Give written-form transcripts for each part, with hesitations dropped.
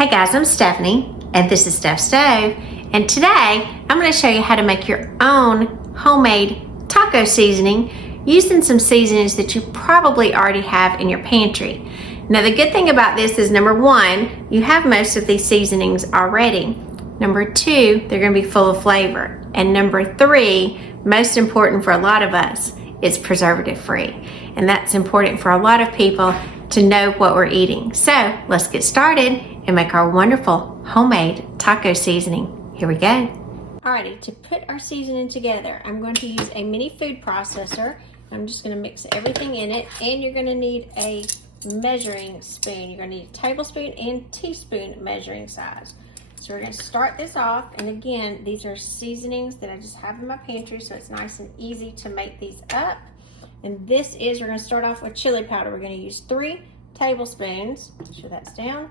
Hey guys, I'm Stephanie, and this is Steph Stove, and today I'm going to show you how to make your own homemade taco seasoning using some seasonings that you probably already have in your pantry. Now the good thing about this is, number one, you have most of these seasonings already. Number two, they're going to be full of flavor. And number three, most important for a lot of us, it's preservative free. And that's important for a lot of people to know what we're eating. So let's get started and make our wonderful homemade taco seasoning. Here we go. Alrighty, to put our seasoning together, I'm going to use a mini food processor. I'm just going to mix everything in it, and you're going to need a measuring spoon. You're going to need a tablespoon and teaspoon measuring size. So we're going to start this off, and again, these are seasonings that I just have in my pantry, so it's nice and easy to make these up. And this is, we're going to start off with chili powder. We're going to use 3 tablespoons, make sure that's down,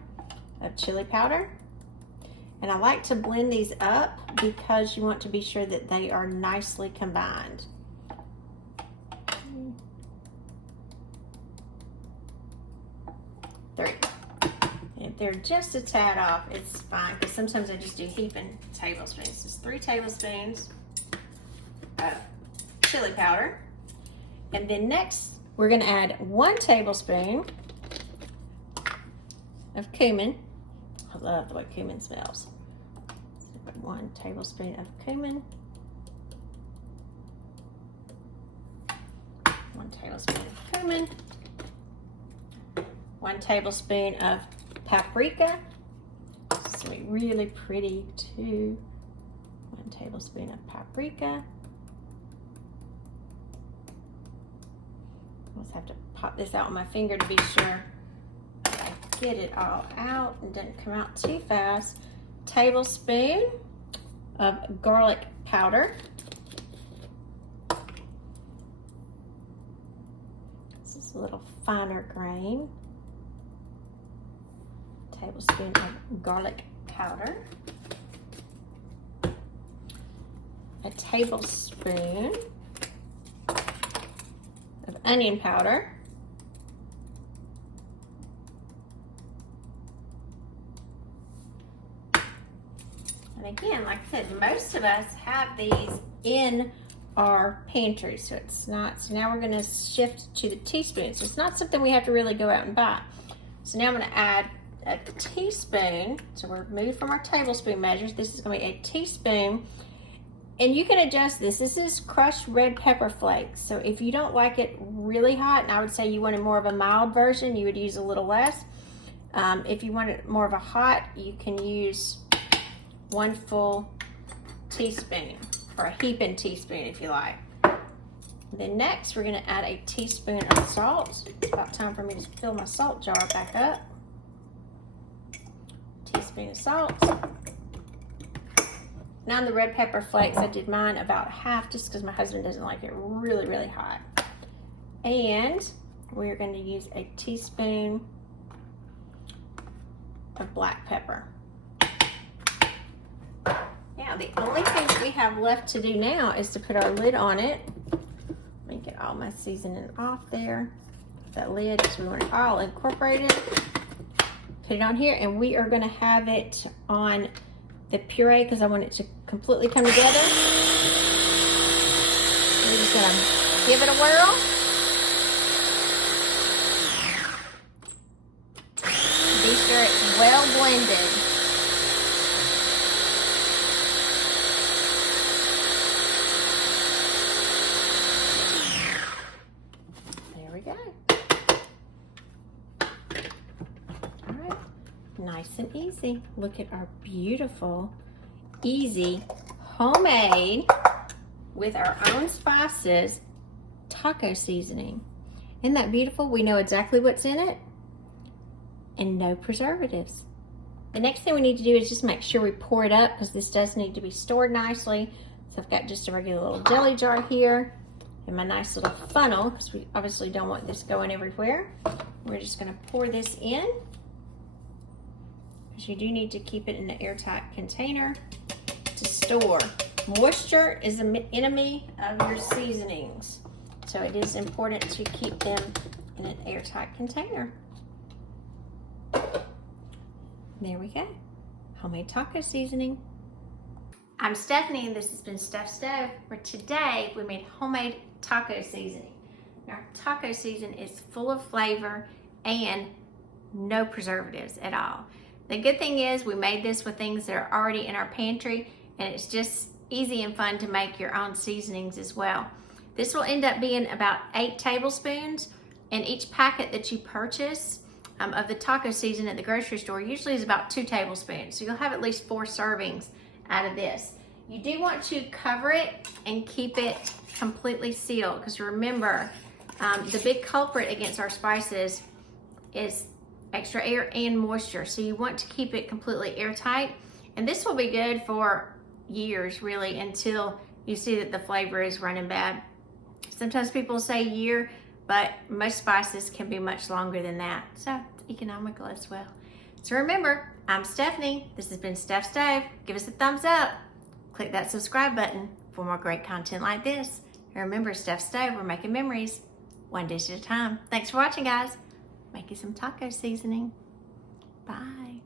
of chili powder. And I like to blend these up because you want to be sure that they are nicely combined. Three. If they're just a tad off, it's fine, because sometimes I just do heaping tablespoons. It's 3 tablespoons of chili powder. And then next, we're going to add 1 tablespoon of cumin. I love the way cumin smells. So put 1 tablespoon of cumin. 1 tablespoon of cumin. 1 tablespoon of paprika. It's going to be really pretty too. 1 tablespoon of paprika. I just have to pop this out with my finger to be sure I get it all out and doesn't come out too fast. Tablespoon of garlic powder. This is a little finer grain. Tablespoon of garlic powder. A tablespoon of onion powder. And again, like I said, most of us have these in our pantry, so it's not, so now we're going to shift to the teaspoons. So it's not something we have to really go out and buy. So now I'm going to add a teaspoon. So we're moved from our tablespoon measures. This is going to be a teaspoon. And you can adjust this. This is crushed red pepper flakes. So if you don't like it really hot, and I would say you wanted more of a mild version, you would use a little less. If you want it more of a hot, you can use 1 full teaspoon, or a heaping teaspoon if you like. Then next, we're going to add a teaspoon of salt. It's about time for me to fill my salt jar back up. Teaspoon of salt. Now the red pepper flakes, I did mine about half just because my husband doesn't like it really, really hot. And we're going to use a teaspoon of black pepper. Now the only thing we have left to do now is to put our lid on it. Let me get all my seasoning off there. That lid, because we want it all incorporated. Put it on here, and we are going to have it on the puree because I want it to completely come together. We're just going to give it a whirl. Be sure it's well blended. There we go. All right. Nice and easy. Look at our beautiful, easy, homemade, with our own spices, taco seasoning. Isn't that beautiful? We know exactly what's in it, and no preservatives. The next thing we need to do is just make sure we pour it up, because this does need to be stored nicely. So I've got just a regular little jelly jar here, and my nice little funnel, because we obviously don't want this going everywhere. We're just going to pour this in. You do need to keep it in an airtight container to store. Moisture is an enemy of your seasonings, so it is important to keep them in an airtight container. There we go. Homemade taco seasoning. I'm Stephanie and this has been Steph's Stove, where today we made homemade taco seasoning. Our taco season is full of flavor and no preservatives at all. The good thing is we made this with things that are already in our pantry, and it's just easy and fun to make your own seasonings as well. This will end up being about 8 tablespoons, and each packet that you purchase of the taco season at the grocery store usually is about 2 tablespoons. So you'll have at least 4 servings out of this. You do want to cover it and keep it completely sealed, because remember, the big culprit against our spices is extra air and moisture. So you want to keep it completely airtight, and this will be good for years really, until you see that the flavor is running bad. Sometimes people say year, but most spices can be much longer than that. So it's economical as well. So remember, I'm Stephanie. This has been Steph's Stove. Give us a thumbs up. Click that subscribe button for more great content like this. And remember, Steph's Stove, we're making memories one dish at a time. Thanks for watching, guys. Make you some taco seasoning. Bye.